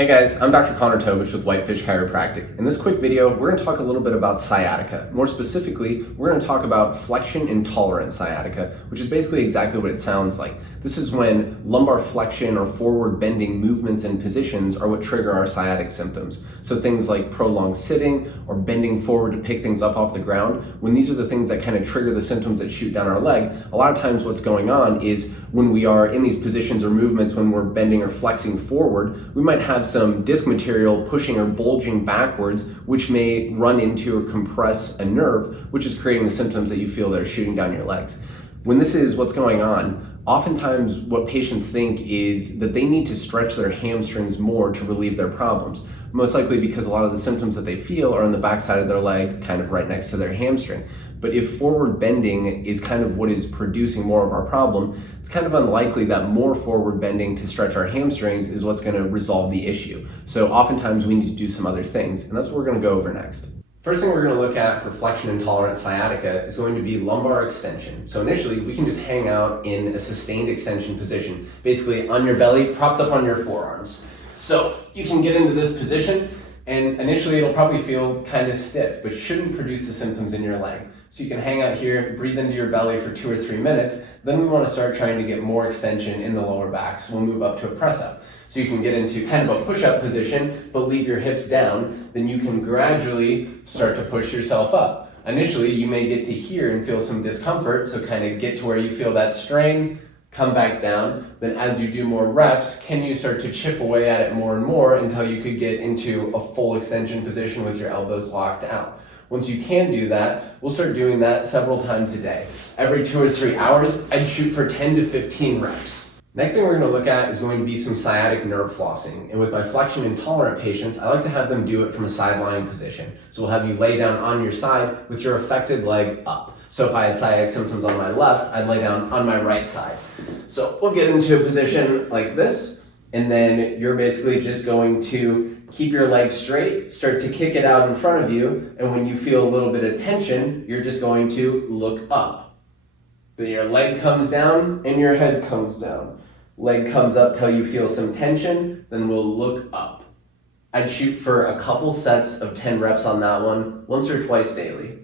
Hey guys, I'm Dr. Tobisch with Whitefish Chiropractic. In this quick video, we're going to talk a little bit about sciatica. More specifically, we're going to talk about flexion-intolerant sciatica, which is basically exactly what it sounds like. This is when lumbar flexion or forward bending movements and positions are what trigger our sciatic symptoms. So things like prolonged sitting or bending forward to pick things up off the ground, when these are the things that kind of trigger the symptoms that shoot down our leg, a lot of times what's going on is when we are in these positions or movements, when we're bending or flexing forward, we might have some disc material pushing or bulging backwards, which may run into or compress a nerve, which is creating the symptoms that you feel that are shooting down your legs. When this is what's going on, oftentimes what patients think is that they need to stretch their hamstrings more to relieve their problems. Most likely because a lot of the symptoms that they feel are on the backside of their leg, kind of right next to their hamstring. But if forward bending is kind of what is producing more of our problem, it's kind of unlikely that more forward bending to stretch our hamstrings is what's going to resolve the issue. So oftentimes we need to do some other things, and that's what we're going to go over next. First thing we're going to look at for flexion-intolerant sciatica is going to be lumbar extension. So initially, we can just hang out in a sustained extension position, basically on your belly, propped up on your forearms. So you can get into this position, and initially it'll probably feel kind of stiff, but shouldn't produce the symptoms in your leg. So you can hang out here, breathe into your belly for 2 or 3 minutes, then we want to start trying to get more extension in the lower back, so we'll move up to a press-up. So you can get into kind of a push-up position, but leave your hips down, then you can gradually start to push yourself up. Initially, you may get to here and feel some discomfort, so kind of get to where you feel that strain, come back down. Then as you do more reps, can you start to chip away at it more and more until you could get into a full extension position with your elbows locked out. Once you can do that, we'll start doing that several times a day. Every 2 or 3 hours, I'd shoot for 10 to 15 reps. Next thing we're going to look at is going to be some sciatic nerve flossing. And with my flexion intolerant patients, I like to have them do it from a sideline position. So we'll have you lay down on your side with your affected leg up. So if I had sciatic symptoms on my left, I'd lay down on my right side. So we'll get into a position like this, and then you're basically just going to keep your leg straight, start to kick it out in front of you, and when you feel a little bit of tension, you're just going to look up. Then your leg comes down and your head comes down. Leg comes up till you feel some tension, then we'll look up. I'd shoot for a couple sets of 10 reps on that one, once or twice daily.